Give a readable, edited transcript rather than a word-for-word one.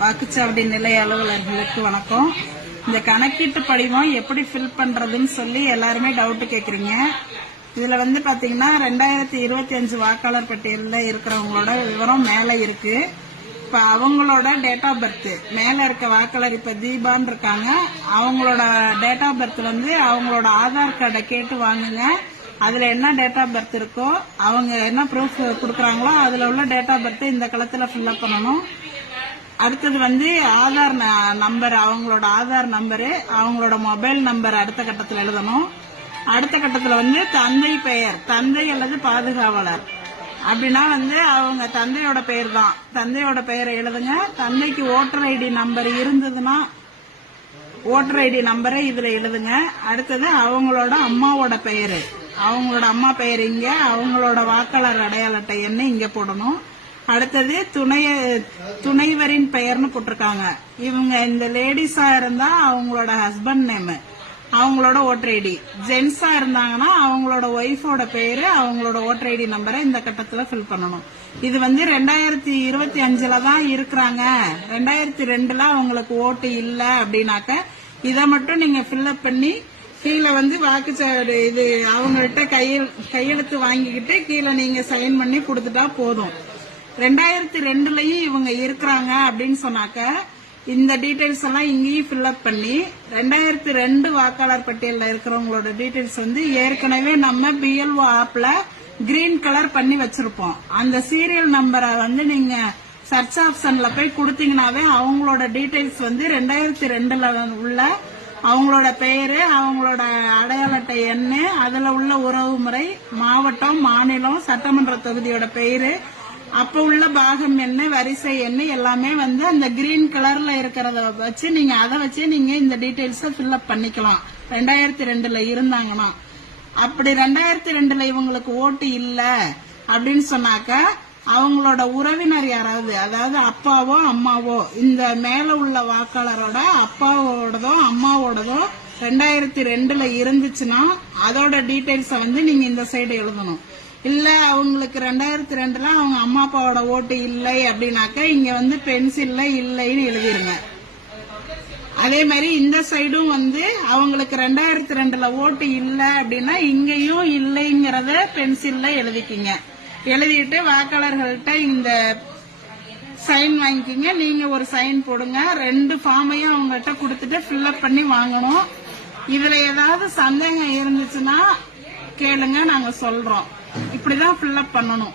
வாக்குச்சாவடி நிலைய அலுவலர்களுக்கு வணக்கம். இந்த கணக்கீட்டு படிவம் எப்படி ஃபில் பண்றதுன்னு சொல்லி எல்லாருமே டவுட் கேக்குறீங்க. இதுல பாத்தீங்கன்னா 2025 வாக்காளர் பட்டியலில் இருக்கிறவங்களோட விவரம் மேல இருக்கு. இப்ப அவங்களோட டேட் ஆஃப் பர்த் மேல இருக்க வாக்காளர் இப்ப தீபான்னு இருக்காங்க. அவங்களோட டேட் ஆஃப் பர்த் அவங்களோட ஆதார் கார்டை கேட்டு வாங்குங்க. அதுல என்ன டேட் ஆஃப் பர்த் இருக்கோ அவங்க என்ன ப்ரூஃப் கொடுக்கறாங்களோ அதுல உள்ள டேட் ஆஃப் பர்த் இந்த களத்துல ஃபில் அப் பண்ணணும். அடுத்தது ஆதார் நம்பர், அவங்களோட ஆதார் நம்பரு, அவங்களோட மொபைல் நம்பர் அடுத்த கட்டத்தில் எழுதணும். அடுத்த கட்டத்துல தந்தை பெயர், தந்தை அல்லது பாதுகாவலர் அப்படின்னா அவங்க தந்தையோட பெயர் தான். தந்தையோட பெயரை எழுதுங்க. தந்தைக்கு ஓட்டர் ஐடி நம்பர் இருந்ததுன்னா ஓட்டர் ஐடி நம்பரை இதுல எழுதுங்க. அடுத்தது அவங்களோட அம்மாவோட பெயரு, அவங்களோட அம்மா பெயர் இங்க, அவங்களோட வாக்காளர் அடையாள அட்டை எண்ணு இங்க போடணும். அடுத்தது துணைவரின் பெயர்னு போட்டிருக்காங்க. இவங்க இந்த லேடிஸா இருந்தா அவங்களோட ஹஸ்பண்ட் நேம், அவங்களோட ஓட்டர் ஐடி. ஜென்ஸா இருந்தாங்கன்னா அவங்களோட ஒய்ஃபோட பேரு, அவங்களோட ஓட்டர் ஐடி நம்பரை இந்த கட்டத்துல ஃபில் பண்ணணும். இது 2025 தான் இருக்கிறாங்க. 2002 அவங்களுக்கு ஓட்டு இல்ல அப்படின்னாக்க இதை மட்டும் நீங்க ஃபில் அப் பண்ணி கீழே வாக்குச்சாவடி இது அவங்கள்ட்ட கையெழுத்து வாங்கிக்கிட்டு கீழே நீங்க சைன் பண்ணி கொடுத்துட்டா போதும். 2002லயும் இவங்க இருக்கிறாங்க அப்படின்னு சொன்னாக்க இந்த டீடைல்ஸ் எல்லாம் இங்கேயும் ஃபில் அப் பண்ணி 2002 வாக்காளர் பட்டியலில் இருக்கிறவங்களோட டீடைல்ஸ் ஏற்கனவே நம்ம பிஎல்ஓ ஆப்ல கிரீன் கலர் பண்ணி வச்சிருப்போம். அந்த சீரியல் நம்பரை நீங்க சர்ச் ஆப்ஷன்ல போய் கொடுத்தீங்கன்னாவே அவங்களோட டீடைல்ஸ் 2002ல உள்ள அவங்களோட பெயரு, அவங்களோட அடையாள அட்டை எண்ணு, அதுல உள்ள உறவு முறை, மாவட்டம், மாநிலம், சட்டமன்ற தொகுதியோட பெயரு, அப்ப உள்ள பாகம் எண்ணு, வரிசை எண்ணு எல்லாமே அந்த கிரீன் கலர்ல இருக்கிறத வச்சு நீங்க அதை வச்சு நீங்க இந்த டீடைல்ஸ் ஃபில் அப் பண்ணிக்கலாம். 2002ல இருந்தாங்கன்னா. அப்படி 2002ல இவங்களுக்கு ஓட்டு இல்ல அப்படின்னு சொன்னாக்க அவங்களோட உறவினர் யாராவது, அதாவது அப்பாவோ அம்மாவோ, இந்த மேல உள்ள வாக்காளரோட அப்பாவோடதோ அம்மாவோடதோ 2002ல இருந்துச்சுன்னா அதோட டீடைல்ஸ நீங்க இந்த சைடு எழுதணும். இல்ல அவங்களுக்கு 2002ல அவங்க அம்மா அப்பாவோட ஓட்டு இல்லை அப்படின்னாக்க இங்க பென்சில்ல இல்லைன்னு எழுதிருங்க. அதே மாதிரி இந்த சைடும் அவங்களுக்கு 2002ல ஓட்டு இல்ல அப்படின்னா இங்கேயும் இல்லைங்கிறத பென்சில்ல எழுதிக்கிங்க. எழுதிட்டு வாக்காளர்கள்ட்ட இந்த சைன் வாங்கிக்கிங்க. நீங்க ஒரு சைன் போடுங்க. 2 ஃபார்மையும் அவங்ககிட்ட கொடுத்துட்டு ஃபில் அப் பண்ணி வாங்கணும். இதுல ஏதாவது சந்தேகம் இருந்துச்சுன்னா கேளுங்க, நாங்க சொல்றோம். இப்படிதான் ஃபில் அப் பண்ணணும்.